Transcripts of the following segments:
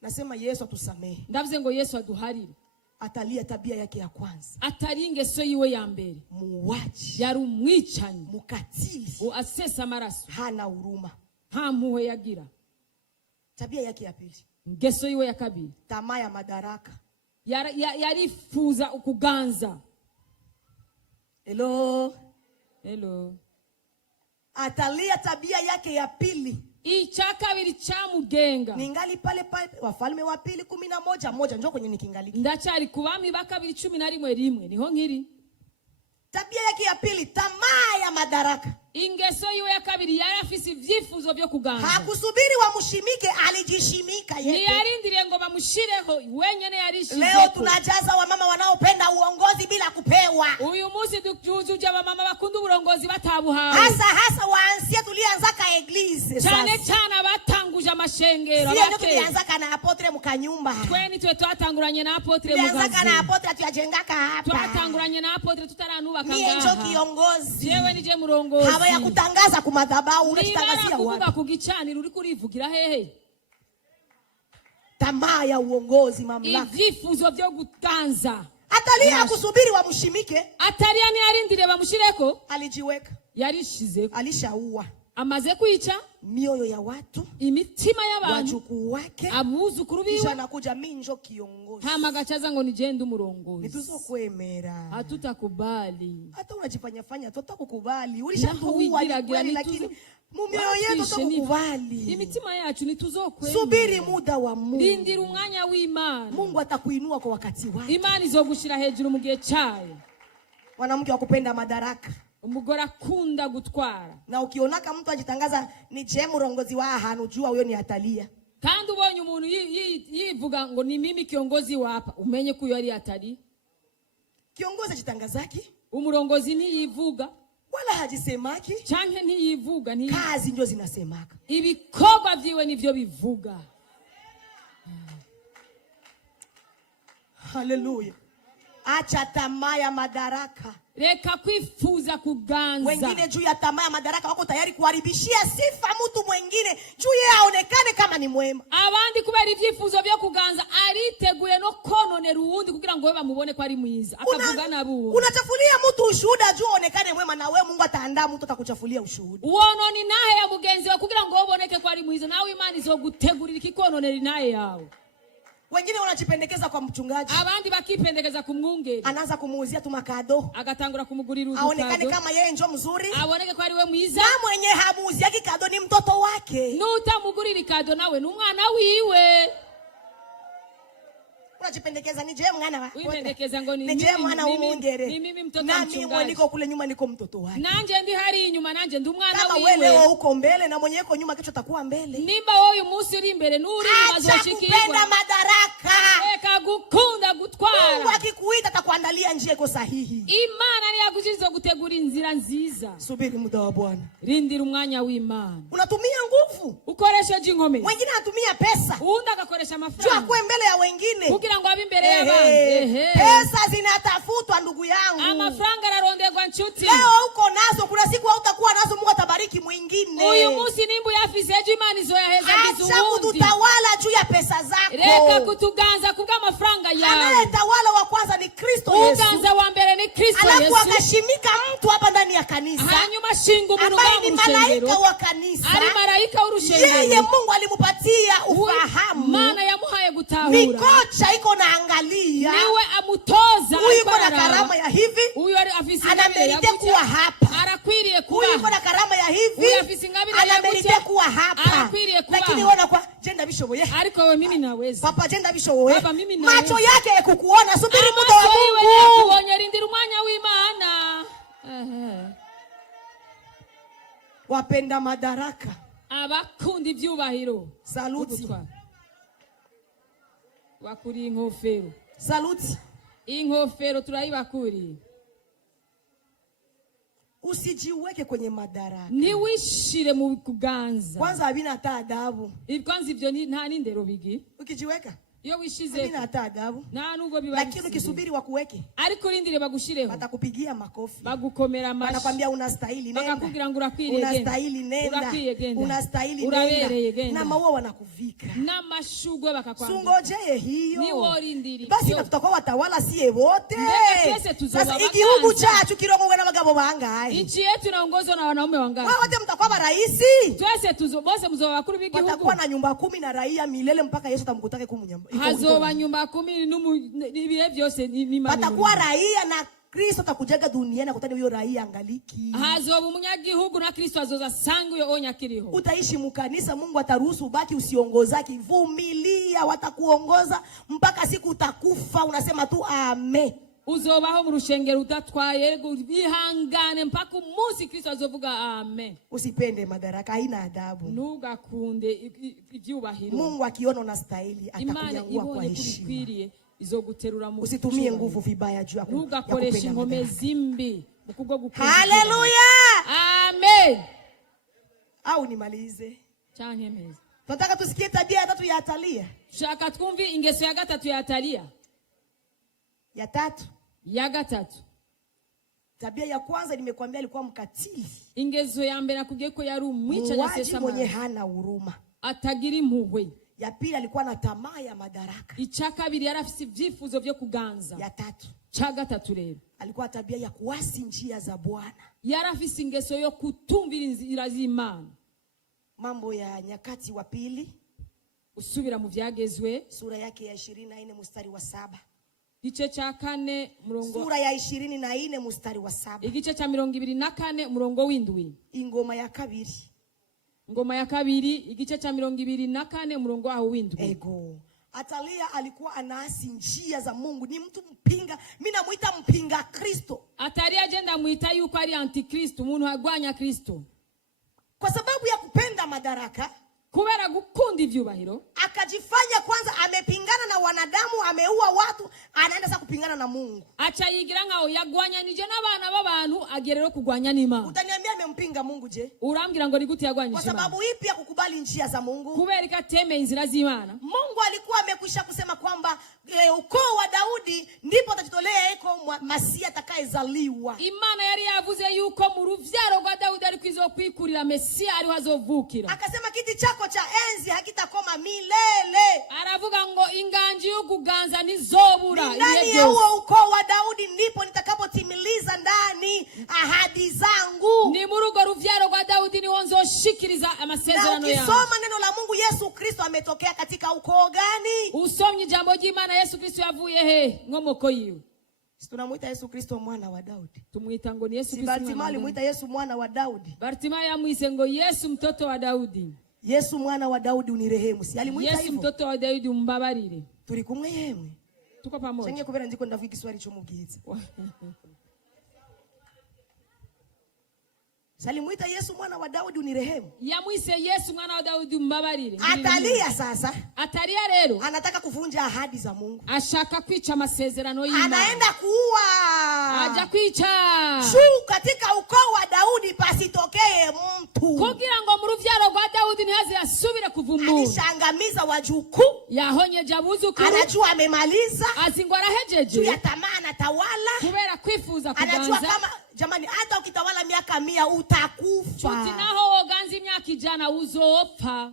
Nasema Yesu atusamehe. Ndavuze ngo Yesu aduharire. Atalia tabia yake ya kwanza. Atari ingeso yiwe ya mbere. Muuaji. Yari umwicanyi. Mukatili. Asesa amaraso. Hana huruma. Nta mpuhwe yagira. Tabia yake ya pili. Ingeso yiwe ya kabiri. Tamaa ya madaraka. Yarifuza ukuganza. Hello. Atalia tabia yake ya pili. Ichakabiri chamugenga. Ningali pale Wafalme wa pili 11:1 njoo kwenye nikingali. Ndachari kubami bakabiri 11:1 niho nkiri. Tabia yake ya pili, tamaa ya madaraka. Ingeso yiwe ya kabiri yari afise ivyifuzo byo kuganza. Hakusubiri wamushimike, alijishimika yeye. Ni yarindiriye ngo bamushireho wenyene yarishize. Leo tunajaza wamama wanaopenda uongozi bila kupewa. Uyu munsi dujuje abamama bakunda uburongozi batabuhawe. Hasa waanzie tulianza ka eglise. Cyane batanguje amashengero. Sio tulianza kana apotre mukanyumba. Tweni twe twatanguranye na apotre mugazi. Tulianza kana apotre tuyajengaka hapa. Twatanguranye na apotre tutaranuba kanga. Mie njo kiongozi. Jewe nije murongozi. Haba ya kutangaza ku madhabahu unatangazia wapi? Kuvuga kugicanira uri kurivugira hehe? Tamaa ya uongozi, mamlaka. Ivyifuzo byo gutanza. Atalia kusubiri wamushimike. Atalia ni arindire bamushireko. Alijiweka. Yarishize. Alishaua. Amaze kwica mioyo ya watu, imitima y'abantu, wajukuu wake, abuzukuru biwe. Kisha nakuja minjo kiongozi. Hama gachaza ngo nigende umurongozi. Nituzokwemera. Hatutakubali. Hata unajifanya tutakukubali. Ulishakuwa lakini mumioyo yetu tutakubali. Imitima yacu nituzokwemera. Subiri muda wa Mungu. Rindira umwanya w'Imana. Mungu atakuinua kwa wakati wake. Imana izogushira hejuru mu gihe cyayo. Mwanamke wa kupenda madaraka. Umugore akunda gutwara. Na ukionaka mtu ajitangaza ni je murongozi wa ahantu jua huyo ni Atalia. Kandi ubonye umuntu yivuga ngo ni mimi kiongozi wa hapa, umenye ko yari Atali. Kiongozi ajitangazaki, umurongozi ntiyivuga wala hajisemaki, canke ntiyivuga, kazi ndio zinasemaka. Ibikorwa vyiwe nivyo bivuga. Haleluya. Acha tamaa ya madaraka. Reka kwifuza kuganza. Wengine juu ya tamaa ya madaraka wako tayari kuharibishia sifa mtu mwingine juu yeye aonekane kama ni mwema. Abandi kubera ivyifuzo byo kuganza ariteguye no kononera uwundi kugira ngo bamubone ko ari mwiza. Akavuga nabu. Unachafulia mtu ushuhuda juu aonekane mwema, na wewe Mungu ataandaa mtu atakuchafulia ushuhuda. Uononi nahe ya mugenzi we kugira ngo uboneke ko ari mwiza, nawe Imana izogutegurira ikikononera naye yawe. Wengine wanajipendekeza kwa mchungaji. Abandi bakipendekeza kumwungeri. Anaanza kumuuzia tu makado. Agatangura kumugurira udukado. Aonekane kama yeye njo mzuri. Aboneke ko ari we mwiza. Na mwenye hamuuzia kikado ni mtoto wake. Nutamugurira ikado nawe n'umwana wiwe. Unajipendekeza ni je mwana wako. Uipendekeza ngo ni je mwana umungere. Ni mimi mtoto mchungaji. Na mimi niko kule nyuma niko mtoto wake. Nanje ndi hari inyuma nanje ndi umwana wiwe. Kama wewe leo uko mbele na mwenye uko nyuma kesho takuwa mbele. Nimba wowe umunsi uri imbere nuri bazoshikirwa. Kupenda madaraka. Eka gukunda gutwara. Mungu akikuita atakuandalia njia iko sahihi. Imana ni yagujizo gutegura inzira nziza. Subiri muda wa Bwana. Rindira umwanya w'Imana. Unatumia nguvu. Ukoresha jingome. Wengine anatumia pesa. Uunda agakoresha amafaranga. Jua kwa mbele ya wengine. Kugira ngo abimbere y'abandi. Pesa zinatafutwa ndugu yangu. Amafaranga ararondegwa nshuti. Leo uko nazo, kuna siku hautakuwa nazo, Mungu atabariki mwingine. Uyu munsi nimbu yafiseje Imana izoyaheza bizundi. Acha kututawala juu ya pesa zako. Reka kutuganza kubwa amafaranga yawe. Anayetawala wa kwanza ni Kristo Yesu. Uganza wa mbere ni Kristo Yesu. Alafu akashimika mtu hapa ndani ya kanisa. Hanyuma shingo umuntu ni malaika wa kanisa. Ari malaika urushengero. Yeye Mungu alimupatia ufahamu. Maana yamuhaye gutahura. Mikocha iko naangalia. Niwe amutoza. Huyu yuko na karama ya hivi. Huyu afisi anamerite kuwa hapa. Arakwiriye kuwa. Huyu yuko na karama ya hivi. Huyu afisi ngabira anamerite kuwa hapa. Arakwiriye kuwa. Lakini wana kwa jenda bishoboye. Ariko wewe mimi naweza. Papa jenda bishoboye. Baba mimi naweza. Macho yake kukuona, subiri muda wa Mungu. Kuonya rindira umwanya w'Imana. Wapenda madaraka. Abakundi ivyubahiro. Saluti. Wakuri inkofero. Saluti. Inkofero turayibakuri. Usijiweke kwenye madaraka. Ni wishire mu kuganza. Kwanza habina hata adabu. Kwanza ivyo nta nindero bigi. Ukijiweka iyo wishize Mimi hata adabu. nta nubwo biba Lakini ukisubiri wakuweke, ariko urindire bagushireho watakupigia makofi. bagukomera amashi Wanakwambia unastahili nenda. bakakugira ngo urakwiriye Unastahili nenda. Urakwiye genda. Unastahili Urabereye nenda. genda. Na maua wanakuvika. n'amashugwe bakakwambia Sungojeye hiyo. ni worindiri Basi na tutakuwa watawala sie wote. Mbega twese tuzoba Sasa baganza. igihugu chacu kirongozwa na bagabo bangahe? nchi yetu inaongozwa na wanaume wangapi? Wao wote mtakuwa baraisi. Twese bose muzoba bakuru b'igihugu. Watakuwa na nyumba 10 na raia milele mpaka Yesu atamkutake kumunyamba. Hazoba nyumba 10 n'ibihe byose n'Imana. Watakuwa raia na Kristo atakujaga duniani akutane huyo raia angaliki. Hazoba umunyagihugu na Kristo azoza sangu yo onyakiriho. Utaishi mukanisa, Mungu ataruhusu ubaki usiongozaki. Vumilia, watakuongoza mpaka siku utakufa, unasema tu amen. Uzobaho mu rushengero udatwaye bihangane mpaka umunsi Kristo azovuga amen. Usipende madaraka, haina adabu. Nugakunde ivyubahiro. Mungu akiona unastahili atakunyangua kwa heshima. Izoguterura mu Usitumie nguvu vibaya juu ya nugakoresha ingome zimbi mukubwo gukunda. Haleluya! Amen. Au nimalize? Change meza. Tunataka tusikie tabia ya tatu ya Atalia. Shaka twumvi ingeso ya gatatu ya Atalia. Ya tatu. Ya gatatu. Tabia ya kwanza nimekuambia alikuwa mkatili. Ingezo ya mbere nakubwiye ko yari umwica nyasesa mwenye hana huruma. Atagira impuhwe. Ya pili alikuwa na tamaa ya madaraka. Icya kabiri yari afite ibyifuzo byo kuganza. Ya tatu. Cya gatatu rero alikuwa tabia ya kuasi njia za Bwana. Yari afite ingeso yo kutumvira inzira z'Imana. Mambo ya Nyakati wa pili. Usubira mu byagezwe sura yake ya 24 mstari wa 7. Igice cya 4 murongo. Sura ya 24 mstari wa 7. Igice cya 24 murongo w'indwi. Ingoma ya kabiri. Ngoma ya kabiri igice cya 24 murongo aho w'indwi. Ego. Atalia alikuwa anaasi njia za Mungu, ni mtu mpinga. Mimi namuita mpinga Kristo. Atalia agenda muita yuko ari antikristo, umuntu agwanya Kristo. Kwa sababu ya kupenda madaraka, kubera gukunda ivyubahiro, akajifanya kwanza amepingana na wanadamu, ameua watu, anaenda sasa kupingana na Mungu. Acha yigira nkaho yagwanya nije n'abana b'abantu agerero kugwanya n'Imana. Utaniambia amempinga Mungu je? Urambwira ngo ni gute yagwanyije Imana? Kwa sababu ipi ya kukubali njia za Mungu? Kubera ikateme inzira z'Imana. Mungu alikuwa amekwisha kusema kwamba ukoo wa Daudi ndipo atajitolea eko Masia atakayezaliwa. Imana yari yavuze yuko mu ruvyaro rwa Daudi ari kwizokwikurira Mesia ari wazovukira. Akasema kiti chako cha enzi hakitakoma milele. Aravuga ngo inganji y'ukuganza nizobura. Ndani ya huo ukoo wa Daudi ndipo nitakapotimiliza ndani ahadi zangu. Ni mu rugo ruvyaro rwa Daudi niho nzoshikiriza amasezerano yangu. Ukisoma neno la Mungu, Yesu Kristo ametokea katika ukoo gani? Usomye jambo ry'Imana, Yesu Kristo yavuye he ngomoko yiwe? Tunamuita Yesu Kristo mwana wa Daudi. Tumuita ngo ni Yesu Kristo. Bartimayo alimuita Yesu mwana wa Daudi. Bartimayo amwise ngo Yesu mtoto wa Daudi. Yesu mwana wa Daudi unirehemu. Si alimuita hivyo? Yesu mtoto wa Daudi umbabarire. Turi kumwe yemwe. Tuko pamoja. Change kubera ndiko ndavuga Kiswahili cyo mubwiza. Salimuita Yesu mwana wa Daudi unirehemu. Yamwise Yesu mwana wa Daudi umbabarire. Atalia sasa. Atalia rero anataka kuvunja ahadi za Mungu. Ashaka kwica amasezerano y'Imana. Anaenda kuua. Aja kwica. Katika ukoo wa Daudi pasitokee mtu. Kugira ngo mu ruvyaro rwa Daudi ntihaze asubire kuvumbura. Alishangamiza wajukuu. Yahonyeje abuzukuru. Anajua amemaliza. Azingwa arahejeje. Yatamana anatawala. Kubera kwifuza kuganza. Anajua kama jamani hata ukitawala miaka 100 utakufa. Chuti naho oganza imyaka 100 uzopfa.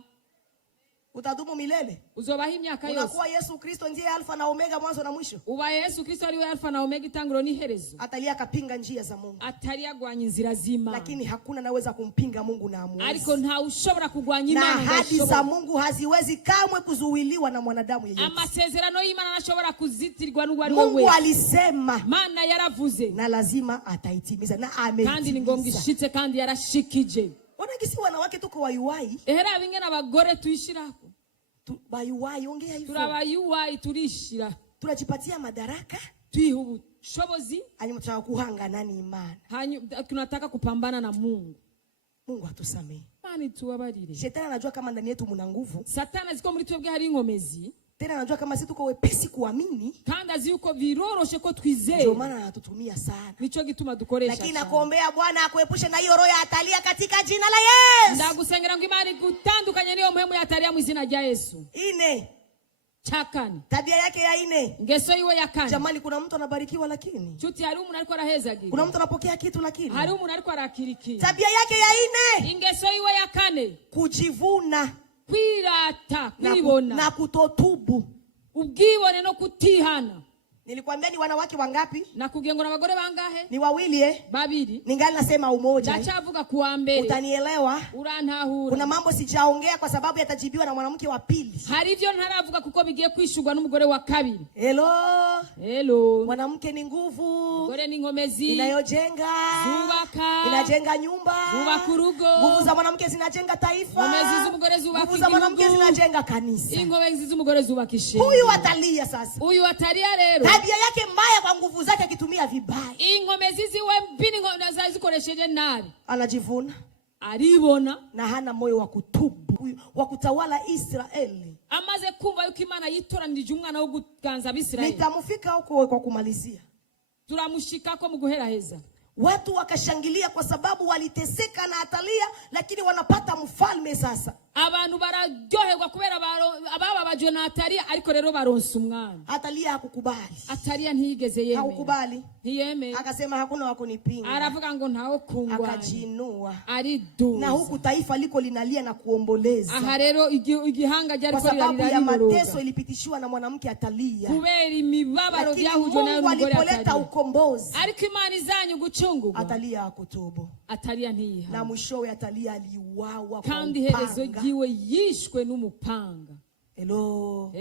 Utadumu milele. Uzobaho imyaka yose. Unakuwa Yesu Kristo ndiye Alfa na Omega, mwanzo na mwisho. Uba Yesu Kristo ari we Alfa na Omega, itangiro n'iherezo. Atalia akapinga njia za Mungu. Atalia agwanya inzira z'Imana. Lakini hakuna naweza kumpinga Mungu na amuwezi. Ariko nta ushobora kugwanya Imana. Na ahadi za Mungu haziwezi kamwe kuzuiliwa na mwanadamu yeyote. Amasezerano y'Imana nashobora kuzitirwa n'uwari we. Mungu alisema. Mana yaravuze. Na lazima ataitimiza na ametimiza. Kandi ni ngombwa ishitse kandi yarashikije. Ona gisi wanawake tuko wayuwai. Ehera bingena abagore tuyishirako. Bayuwai ongea hivyo. Turabayuwai turishira. Tunajipatia madaraka. Tuiha ubushobozi. Hanyuma tunataka kuhangana n'Imana. Tunataka kupambana na Mungu. Mungu atusamee. Mani tuwabarire. Shetani anajua kama ndani yetu muna nguvu. Satani ziko muri twebwe hari inkomezi. Tena anajua kama sisi tuko wepesi kuamini. Kandi azi yuko viroroshe ko twizeye. Ndio maana anatutumia sana. Nico gituma dukoresha. Lakini nakuombea Bwana akuepushe na hiyo roho ya Atalia katika jina la Yesu. Ndagusengera ngo Imana igutandukanye niyo mpemu ya Atalia mu izina rya Yesu. 4. Chakani. Tabia yake ya 4. Ngeso iwe ya kane. Jamani, kuna mtu anabarikiwa lakini. Chuti hari umuntu ariko araheza gihe. Kuna mtu anapokea kitu lakini. Hari umuntu ariko arakiriki. Tabia yake ya 4. Ingeso iwe ya kane. Kujivuna. Kwirata, kwibona. Na kutotubu. Ubwibone no kutihana. Nilikwambia ni wanawake wangapi? Na kugengo na bagore bangahe? Ni 2 Babiri. Ningali nasema umoja. Ndachavuga kuwa mbere. Utanielewa? Urantahura. Kuna mambo sijaongea kwa sababu yatajibiwa na mwanamke wa pili. Hari ivyo ntaravuga kuko bigiye kwishurwa n'umugore wa kabiri. Hello. Mwanamke ni nguvu. Mugore ni ngomezi. Inayojenga. Zubaka. Inajenga nyumba. Zubaka urugo. Nguvu za mwanamke zinajenga taifa. Ngomezi z'umugore zubaka nguvu za mwanamke zinajenga kanisa. Ingomezi z'umugore zubaka ishengo. Huyu atalia sasa. Huyu atalia rero. Tabia yake mbaya kwa nguvu zake akitumia vibaya. Ingomezi ziwe mbini zikoresheje nabi. Anajivuna. Aribona na hana moyo wa kutubu, wa kutawala Israeli. Amaze kumva yuko Imana yitoranije umwana wo kuganza Abisirayeli. Nitamufika huko kwa kumalizia. Turamushikako mu guheraheza. Watu wakashangilia kwa sababu waliteseka na Atalia, lakini wanapata mfalme sasa. Abantu bararyoherwa kubera ababa bajwe na Atalia, ariko rero baronsa umwana. Atalia hakukubali. Atalia ntiyigeze yemera. Hakukubali. Ntiyemera. Akasema hakuna wa kunipinga. Aravuga ngo ntawo kungwana. Akajinua. Ariduza. Na huku taifa liko linalia na kuomboleza. Aha rero igihanga ryari ko rirarira. Kwa sababu ya mateso ilipitishiwa na mwanamke Atalia. Kubera imibabaro byahujwe nayo n'umugore Atalia. Alipoleta ukombozi. Ariko Imana izanyu gucungurwa. Atalia hakutubu. Atalia ntiyiha. Na mwishowe Atalia aliuawa kwa kandi herezo giwe yishwe n'umupanga. Hello.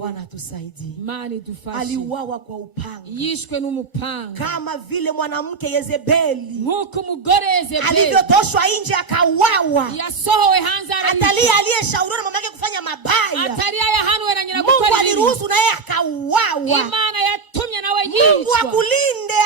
Bwana tusaidie. Mani dufashe. Aliuawa kwa upanga. Yishwe n'umupanga. Kama vile mwanamke Yezebeli. Nkuko mugore Yezebeli. Alivyotoshwa nje akauawa. Yasohowe hanze arari. Atalia aliyeshauriwa na mama yake kufanya mabaya. Atalia yahanwe na nyina gukora. Mungu aliruhusu naye akauawa. Imana yatumye nawe yishwa. Mungu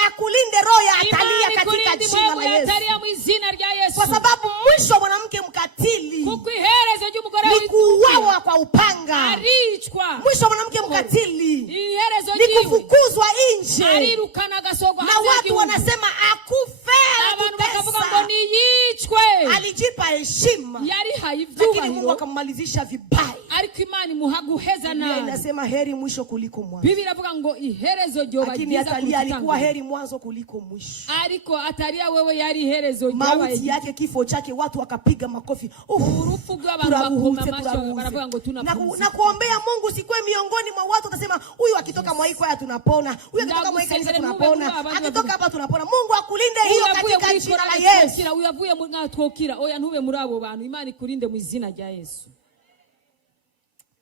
akulinde roho ya Atalia katika jina la Yesu. Atalia mu izina rya Yesu. Kwa sababu mwisho mwanamke mkatili. Kuko iherezo ry'umugore ni kuuawa kwa upanga. Arichwa. Mwisho mwanamke mkatili. Iherezo ni kufukuzwa nje. Arirukana gasogo. Na watu wanasema akufe. Abantu bakavuga ngo ni yichwe. Alijipa heshima. Yari haivyuba. Lakini Mungu akammalizisha vibaya. Ariko Imana muhaguheza nayo. Inasema heri mwisho kuliko mwanzo. Biblia inavuga ngo iherezo ryo bagiza. Atalia alikuwa heri mwanzo kuliko mwisho. Ariko Atalia wewe yari iherezo ryo. Mauti yake, kifo chake, watu wakapiga makofi. Urufu rw'abantu bakoma macho baravuga ngo tunapumzika. Na kuombea Mungu sikwe miongoni mwa watu utasema huyu akitoka mwa hii kwaya tunapona. Huyu akitoka mwa hii kanisa tunapona. Akitoka hapa tunapona. Mungu akulinde hiyo katika jina la Yesu. Uyavuye mu twokira oya ntube muri abo bantu. Imana ikurinde mu izina rya Yesu.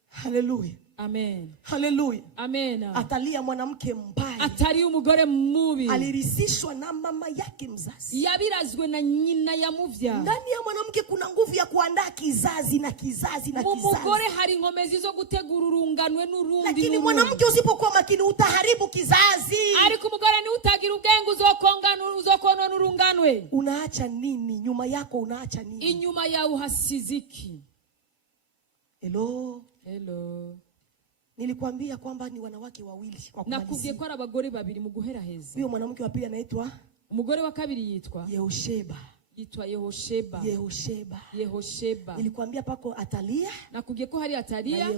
Hallelujah. Amen. Hallelujah. Amen. Atalia mwanamke mbaya. Atalia umugore mubi. Alirisishwa na mama yake mzazi. Yabirazwe na nyina yamuvya. Ndani ya mwanamke kuna nguvu ya kuandaa kizazi na kizazi na kizazi. Umugore hari ngomezi zo gutegura urunganwe n'urundi. Lakini mwanamke usipokuwa makini utaharibu kizazi. Ariko umugore ni utagira ubwenge uzokona n'urunganwe. Unaacha nini? Nyuma yako unaacha nini? Inyuma yawe hasiziki. Hello. Nilikwambia kwamba ni wanawake wawili kwa kumalizia. Nakubwiye ko ari abagore babiri mu guheraheza. Huyo mwanamke wa pili anaitwa umugore wa kabiri yitwa Yehosheba. Yehosheba. Nilikwambia pako Atalia. Nakubwiye ko hari Atalia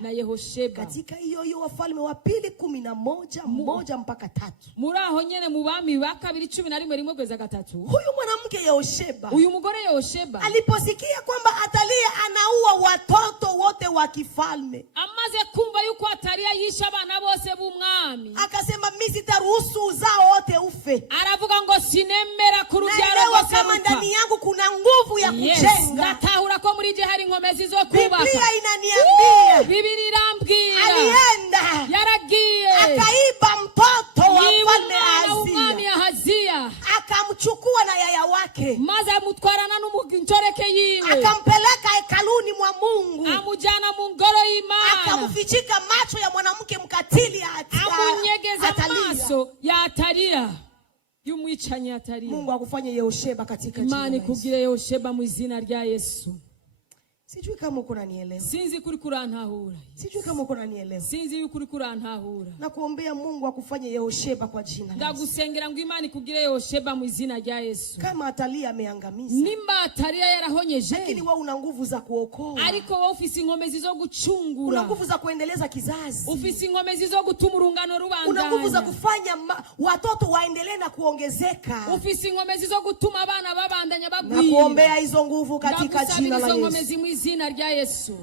na Yehosheba. Katika hiyo Wafalme wa pili 11:1 mpaka 3. Muri aho nyene mu bami ba kabiri 11:1-3. Huyu mwanamke Yehosheba. Uyu mugore Yehosheba aliposikia kwamba Atalia anaua watoto wote wa kifalme. Amaze kumva yuko Atalia yisha abana bose b'umwami. Akasema mimi sitaruhusu uzao wote ufe. Aravuga ngo sinemera kurubyaro rwose. Kama ndani yangu kuna nguvu ya kujenga. Natahura ko muri je hari inkomezi zo kubaka. Biblia inaniambia. Biblia irambwira. Alienda. Yaragiye. Akaiba mtoto wa mfalme Ahazia. Akamchukua na yaya wake. Maze mutwarana n'umugoreke yiwe. Akampeleka hekaluni mwa Mungu. Amujana mu ngoro y'Imana. Akamfichika macho ya mwanamke mkatili amunyegeza maso ya Atalia. Yumwichanye Atalia. Mungu akufanye Yehosheba katika jina la Yesu. Imani kubwire Yehosheba mu izina rya Yesu. Sijui kama uko unanielewa. Sinzi kuri kurantahura. Sijui kama uko unanielewa. Sinzi yukuri kurantahura. Na kuombea Mungu akufanye Yehosheba kwa jina la Yesu. Ndagusengera ngo Imana ikugire Yehosheba mu izina rya Yesu. Kama Atalia ameangamiza. Nimba Atalia yarahonyeje. Lakini wewe una nguvu za kuokoa. Ariko wewe ufise inkomezi zo gucungura. Una nguvu za kuendeleza kizazi. Ufise inkomezi zo gutuma urungano rubandanya. Una nguvu za kufanya watoto waendelee na kuongezeka. Ufise inkomezi zo gutuma abana babandanya bagwira. Na kuombea hizo nguvu katika jina la Yesu. Izina rya Yesu.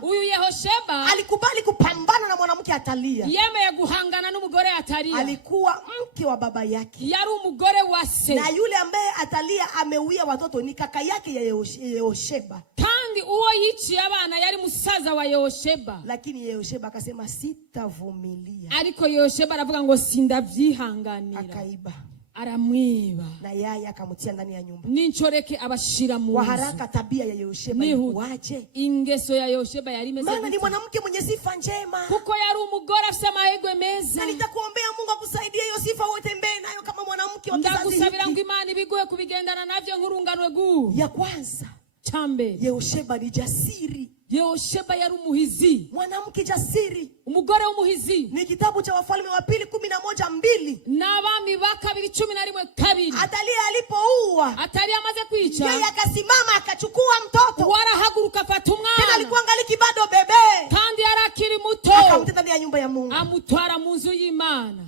Huyu Yehosheba alikubali kupambana na mwanamke Atalia. Yemeye guhangana n'umugore Atalia. Alikuwa mke wa baba yake. Yari umugore wa se. Na yule ambaye Atalia ameuia watoto ni kaka yake ya Yehosheba. Kandi uwo yiciye abana yari musaza wa Yehosheba. Lakini Yehosheba akasema sitavumilia. Ariko Yehosheba aravuga ngo sindavyihanganira. Akaiba. Aramwiba. Na yeye akamutia ndani ya nyumba. Ninchoreke abashira mu. Kwa haraka tabia ya Yehosheba ilikuaje? Ingeso ya Yehosheba yari meze. Maana ni mwanamke mwenye sifa njema. Kuko yari umugore afite amahirwe meza. Na nitakuombea Mungu akusaidie hiyo sifa utembee nayo kama mwanamke wa kizazi hiki. Ndagusabira ngo Imana ibigoye kubigendana navyo nk'urunganwe gu. Ya kwanza. Chambe. Yehosheba ni jasiri. Yehosheba yari umuhizi. Mwanamke jasiri. Umugore umuhizi. Ni kitabu cha Wafalme wa pili 11:2. N'abami ba kabiri 11:2. Atalia alipoua. Atalia amaze kwica. Yeye akasimama akachukua mtoto. Warahaguruka afata umwana. Tena alikuwa angaliki bado bebe. Kandi yarakiri muto. Akamtenda ndani ya nyumba ya Mungu. Amutwara mu nzu y'Imana.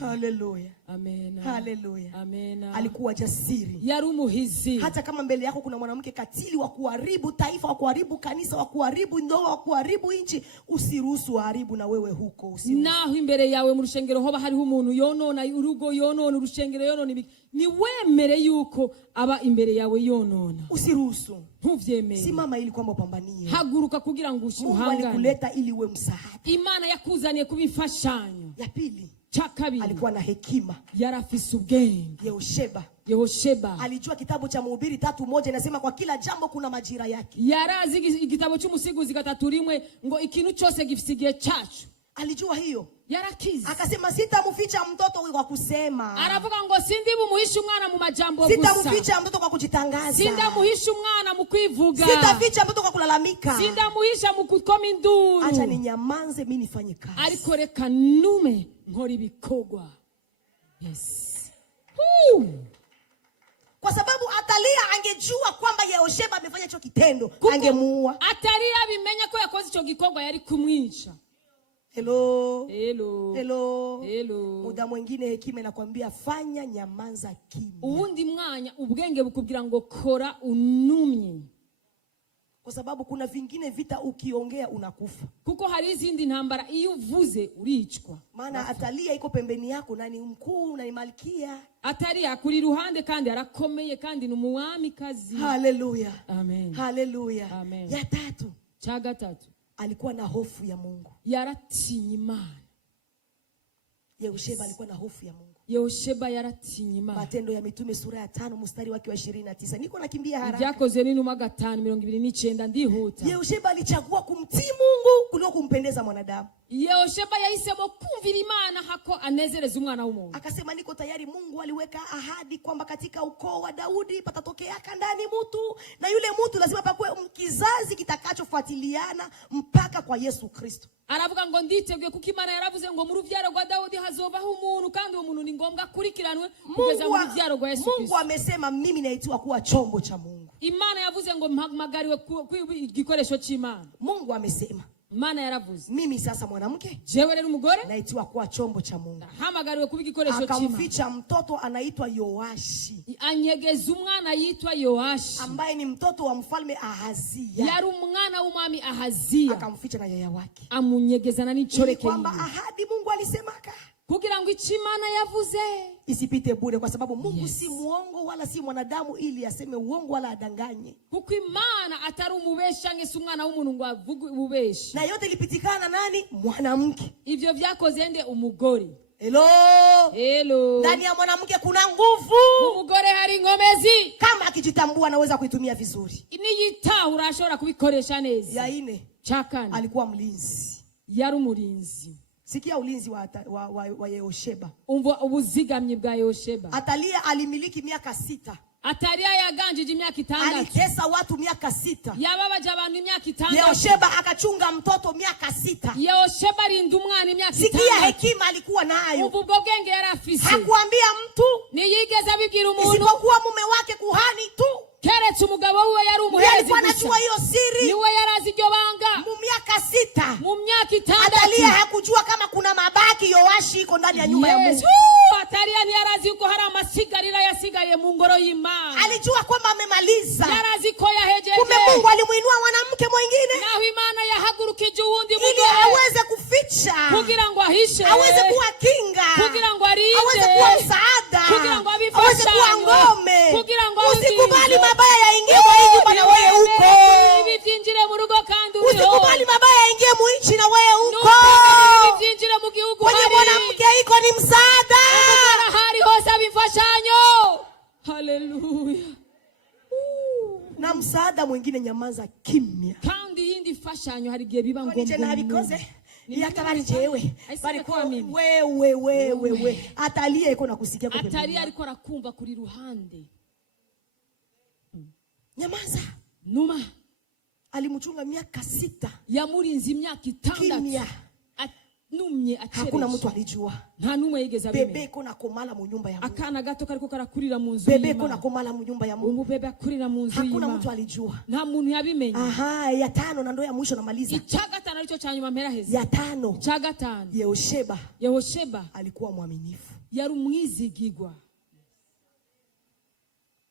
Haleluya. Amen. Haleluya. Amen. Alikuwa jasiri. Yari umuhizi. Hata kama mbele yako kuna mwanamke katili wa kuharibu taifa, wa kuharibu kanisa, wa kuharibu ndoa, wa kuharibu nchi, usiruhusu haribu na wewe huko. Usiruhusu. Naho imbere yawe mu rushengero hoba hariho umuntu yonona urugo, yonona urushengero, yonona ni wemere yuko aba imbere yawe yonona. Usiruhusu. Ntuvyemere. Simama ili kwamba upambanie. Haguruka kugira ngo ushihangane. Mungu alikuleta ili uwe msaada. Imana yakuzaniye kubimfashanyo. Ya pili. Chakabiri. Alikuwa na hekima. Yarafise ubwenge. Yehosheba alijua kitabu cha Mhubiri 3:1 inasema kwa kila jambo kuna majira yake. Yarazi igitabo cy'umusigizi 3:1 ngo ikintu cyose gifise igihe cyacu. Alijua hiyo. Yarakizi. Akasema sitamficha mtoto kwa kusema. Aravuga ngo sindimuhisha umwana mu majambo gusa. Sitamficha mtoto kwa kujitangaza. Sindamuhisha umwana mu kwivuga. Sitaficha mtoto kwa kulalamika. Sindamuhisha mu kukoma induru. Acha ninyamanze mimi nifanye kazi. Ariko reka nume nkora ibikogwa. Yes. Kwa sababu Atalia angejua kwamba Yehosheba amefanya hicho kitendo, angemuua. Atalia bimenya ko yakoze ico gikogwa yari kumwica. Hello. Hello. Hello. Hello. Muda mwingine hekima inakwambia fanya nyamanza kimya. Uwundi mwanya ubwenge bukubwira ngo kora unumye. Kwa sababu kuna vingine vita ukiongea unakufa. Kuko hari izindi ntambara iyo uvuze uricwa. Maana Atalia iko pembeni yako na ni mkuu na ni malkia. Atalia kuri ruhande kandi arakomeye kandi ni umuwami kazi. Haleluya. Amen. Haleluya. Amen. Ya tatu. Cha gatatu. Alikuwa na hofu ya Mungu. Yaratinye Imana. Yehosheba alikuwa na hofu ya Mungu. Yehosheba yaratinye Imana. Matendo ya Mitume sura ya 5 mstari wake wa 29. Niko nakimbia haraka. Byakoze ni numa 5:29 ndihuta. Yehosheba alichagua kumtii Mungu kuliko kumpendeza mwanadamu. Yehosheba yahisemo kumvira Imana hako anezereza umwana w'umuntu. Akasema niko tayari. Mungu aliweka ahadi kwamba katika ukoo wa Daudi patatokea ndani mtu, na yule mtu lazima pakue kizazi kitakachofuatiliana mpaka kwa Yesu Kristo. Aravuga ngo nditeguye kuko Imana yaravuze ngo mu ruvyaro rwa Daudi hazobaho umuntu, kandi uwo muntu ni ngombwa kurikiranwe kugeza mu ruvyaro rwa Yesu Kristo. Mungu amesema mimi naitwa kuwa chombo cha Mungu. Imana yavuze ngo mpamagariwe igikoresho cy'Imana. Mungu amesema. Imana yaravuze. Mimi sasa mwanamke. Jewe rero umugore. Naitwa kuwa chombo cha Mungu. Hamagariwe kuba igikoresho cy'Imana. Akamficha mtoto anaitwa Yoashi. Anyegeza umwana yitwa Yoashi. Ambaye ni mtoto wa mfalme Ahazia. Yari umwana w'umwami Ahazia. Akamficha na yaya wake. Amunyegezana n'icoreke. Kwamba ahadi Mungu alisemaka. Kugira ngo Imana yavuze isipite bure, kwa sababu Mungu si muongo wala si mwanadamu ili aseme uongo wala adanganye. Kuko Imana atari umubesha ngese umwana w'umuntu ngo avuge ububeshi. Na yote ilipitikana nani? Mwanamke. Ivyo vyakoze nde? Umugore. Hello. Hello. Ndani ya mwanamke kuna nguvu. Umugore hari ngomezi. Kama akijitambua anaweza kuitumia vizuri. Niyitahura ashobora kubikoresha neza. Ya ine. Chakani. Alikuwa mlinzi. Yari umurinzi. Sikia ulinzi wa Yehosheba. Umva ubuzigamyi bwa Yehosheba. Atalia alimiliki miaka 6. Atalia yaganjije imyaka 6. Alitesa watu miaka 6. Yababaje abantu imyaka 6. Yehosheba akachunga mtoto miaka 6. Yehosheba arinda umwana imyaka 6. Sikia hekima alikuwa nayo. Ubwo bwenge yari afise. Hakuambia mtu. Niyigeze abibwira umuntu. Isipokuwa mume wake kuhani tu. Keretse umugabo we yari umuherezi. Alikuwa anajua hiyo siri. Niwe yarazi iryo banga. Mu miaka 6. Mu myaka 6. Atalia hakujua kama kuna mabaki Yoashi iko ndani ya nyumba ya Mungu. Atalia ni yarazi uko hari amasigarira yasigaye mu ngoro y'Imana. Alijua kwamba amemaliza. Yarazi ko yahejeje. Kumbe Mungu alimuinua mwanamke mwingine. Naho Imana yahagurukije uwundi mugore. Ili aweze kuficha. Kugira ngo ahishe. Aweze kuwa kinga. Kugira ngo arinde. Aweze kuwa msaada. Kugira ngo abifashe. Aweze kuwa ngome. Kugira ngo usikubali mabaya yaingie mu hii nyumba na wewe uko. Ibi byinjire mu rugo kandi uri. Usikubali mabaya yaingie mu nchi na wewe uko. Ibi byinjire mu gihugu hari. Kwenye mwanamke iko ni msaada. Hari hose abifashanyo. Haleluya. Na msaada mwingine nyamaza kimya. Kandi yindi fashanyo hari gihe biba ngombwa. Nije nabikoze. Yatabari jewe. Bariko wewe. Atalia iko na kusikia kwa pembeni. Atalia aliko rakumva kuri ruhande. Nyamaza. Numa. Alimchunga miaka 6. Yamurinzi imyaka 6. Kimya. Numye acheresha. Hakuna mtu alijua. Nta numwe yigeze abimenya. Bebe iko na komala mu nyumba ya Mungu. Akana gato kariko karakurira mu nzu. Bebe iko na komala mu nyumba ya Mungu. Umubebe akurira mu nzu. Hakuna mtu alijua. Nta muntu yabimenya. Aha, ya 5 na ndo ya mwisho namaliza. Ichaga 5 alicho cha nyuma mpera hezi. Ya 5. Chaga 5. Yehosheba alikuwa mwaminifu. Yari umwizigigwa.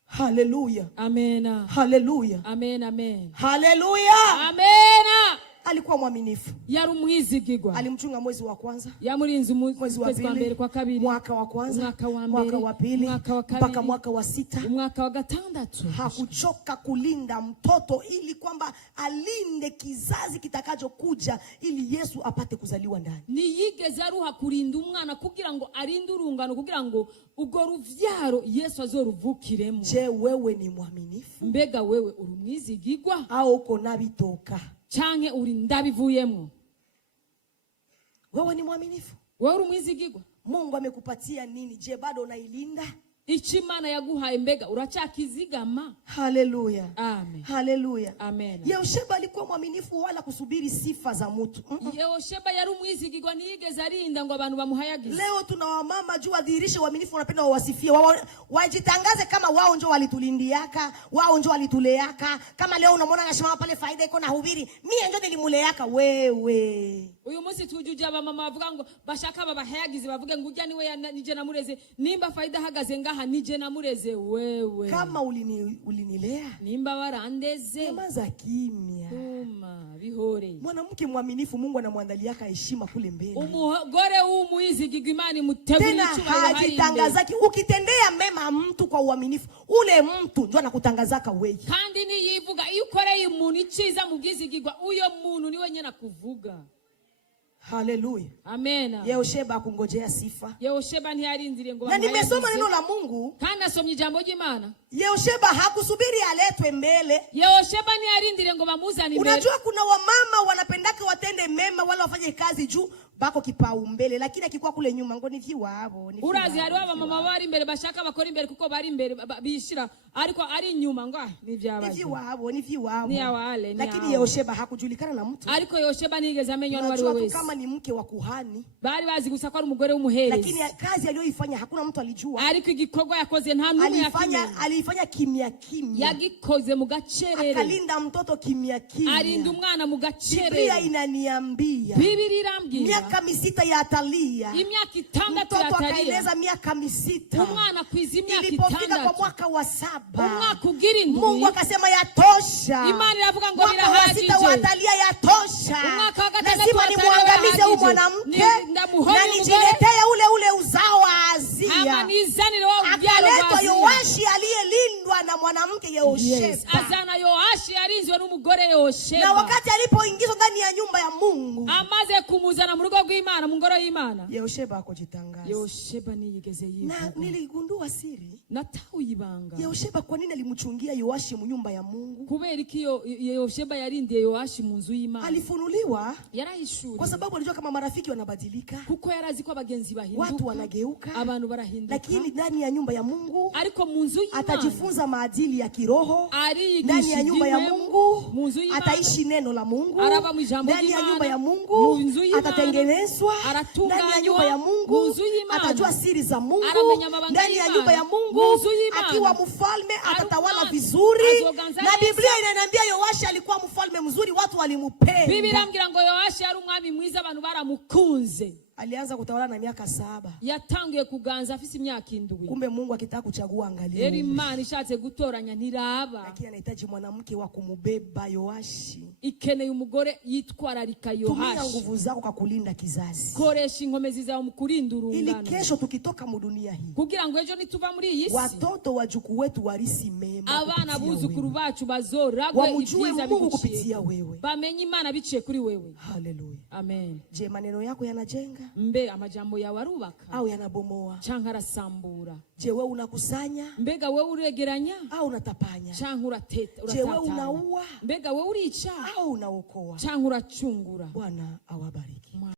Haleluya. Amena. Haleluya. Amen, amen. Haleluya. Amena. Alikuwa mwaminifu. Yari umwizigigwa. Alimchunga mwezi wa kwanza. Yamurinzi mwezi wa mbere kwa kabiri. Mwaka wa kwanza. Mwaka wa mbere. Mwaka wa pili. Mwaka wa kabiri. Mpaka mwaka wa 6. Mwaka wa 6. Hakuchoka kulinda mtoto ili kwamba alinde kizazi kitakachokuja ili Yesu apate kuzaliwa ndani. Niyigeze aruha kurinda umwana kugira ngo arinde urungano kugira ngo ugo ruvyaro Yesu azoruvukiremo. Je, wewe ni mwaminifu? Mbega wewe uri umwizigigwa au uko nabitoka? Canke uri ndabivuyemo? Wewe ni mwaminifu? Wewe uri umwizigigwa? Mungu amekupatia nini? Je, bado unailinda? Ichimana yaguhaye mbega urachakizigama? Haleluya. Amen. Haleluya. Amen. Yehosheba alikuwa mwaminifu wala kusubiri sifa za mtu. Yehosheba yari umwizigigwa niyigeze arinda ngo abantu bamuhayagize. Leo tuna wamama juu adhihirishe uaminifu wanapenda wawasifie. Wajitangaze kama wao ndio walitulindiaka, wao ndio walituleaka. Kama leo unamwona anashimama pale Faida iko na hubiri, mimi ndio nilimuleaka wewe. Uyu munsi tujuje abamama bavuga ngo bashaka babahayagize bavuge ngo ujya niwe nije namureze nimba Faida hagaze ngaha nije namureze wewe. Kama ulinilea nimba warandeze nyamaza kimya. Tuma bihore. Mwanamke mwaminifu Mungu anamwandaliaka heshima kule mbele. Umugore w'umuyizigigwa Imana mutegura icyubahiro hari. Hajitangazaki ukitendea mema mtu kwa uaminifu ule mtu ndio anakutangazaka wewe. Kandi niyivuga iyo ukoreye umuntu iciza mubwizigigwa uyo muntu ni wenyine akuvuga. Haleluya. Amen. Yehosheba akungojea sifa. Yehosheba ntiyarinzire ngo na nimesoma neno la Mungu. Kandi asomye ijambo ry'Imana. Yehosheba hakusubiri aletwe mbele. Yehosheba ntiyarindire ngo bamuzane mbele. Unajua kuna wamama wanapendaka watende mema wala wafanye kazi juu bako kipaumbele, lakini akikuwa kule nyuma ngo nivy'iwabo. Urazi hari abamama bari imbere bashaka bakora imbere kuko bari imbere bishira ariko ari nyuma ngo nivy'iwabo. Lakini Yehosheba hakujulikana na mtu. Ariko Yehosheba nigeze amenywa n'abari wese. Kama ni mke wa kuhani. Bari bazi gusa ko ari umugore w'umuherezi. Lakini kazi aliyoifanya hakuna mtu alijua. Ariko igikorwa yakoze nta numwe yakimenya. Alifanya kimya kimya. Yagikoze mu gacerere. Akalinda mtoto kimya kimya. Arinda umwana mu gacerere. Biblia inaniambia. Biblia irambwira. Miaka 6 ya Atalia. Imyaka 6 ya Atalia. Mtoto akaeleza miaka 6. Umwana kwiza imyaka 6. Ilipofika kwa mwaka wa 7. Umwaka ugira indwi. Mungu akasema yatosha. Imana iravuga ngo birahagije. Mwaka wa 6 wa Atalia yatosha. Umwaka wa 6 lazima nimwangamize huyu mwanamke. Na nijiletee ule uzao wa Azia. Ama nizanire wao byalo wa Azia. Yoashi aliyelindwa na mwanamke Yehosheba. Yes. Azana Yoashi arinzwe n'umugore Yehosheba. Na wakati alipoingizwa ndani ya nyumba ya Mungu. Amaze kumuzana mu rugo rw'Imana mu ngoro y'Imana. Yehosheba akojitangaza. Yehosheba niyigeze yivuga. Na niligundua siri. Natawibanga. Yehosheba kwa nini alimchungia Yoashi mu nyumba ya Mungu? Kubera iki Yehosheba yarindiye Yoashi mu nzu y'Imana. Alifunuliwa. Yarahishuriwe. Kwa sababu alijua kama marafiki wanabadilika. Kuko yarazi ko abagenzi bahinduka. Watu wanageuka. Abantu barahinduka. Lakini ndani ya nyumba ya Mungu. Ariko atajifunza maadili ya kiroho Ariyigisha ndani ya nyumba ya Mungu, mu nzu y'Imana. ataishi neno la Mungu Araba mu ijambo ndani ya ry'Imana. nyumba ya Mungu, Mu nzu y'Imana. atatengenezwa Aratunganywa. ndani ya nyumba ya Mu Mungu, nzu y'Imana. atajua siri za Mungu Aramenya amabanga ndani ya y'Imana. nyumba ya Mungu. Mu nzu y'Imana. Akiwa mfalme atatawala umwami. vizuri, Azoganza na neza. Biblia inaniambia Yoashi alikuwa mfalme mzuri, watu walimupenda. Biblia irambwira ngo Yoashi yari umwami mwiza, abantu baramukunze. Alianza kutawala na miaka 7. Yatangiye kuganza afise imyaka 7. Kumbe Mungu akitaka kuchagua, angalia, Eri Imana ishatse gutoranya ntiraba. lakini anahitaji mwanamke wa kumubeba Yoashi. Ikeneye umugore yitwararika Tumia Yoashi. nguvu zako kwa kulinda kizazi, Koresha inkomezi zawe mu kurinda ili urungano, kesho tukitoka mu dunia hii, kugira ngo ejo nituva muri iyi si watoto wajukuu wetu warisi mema abana kupitia buzukuru wewe. bacu bazoragwe Wamujue ibyiza Mungu biguciye, kupitia wewe. bamenye Imana biciye kuri wewe. Haleluya. Amen. Je, maneno yako yanajenga Mbe amajambo yawe arubaka au yanabomoa? canke arasambura? Je, wewe unakusanya Mbega wewe uregeranya au unatapanya? canke Je, wewe unaua mbega wewe urica au unaokoa? canke uracungura? Bwana awabariki.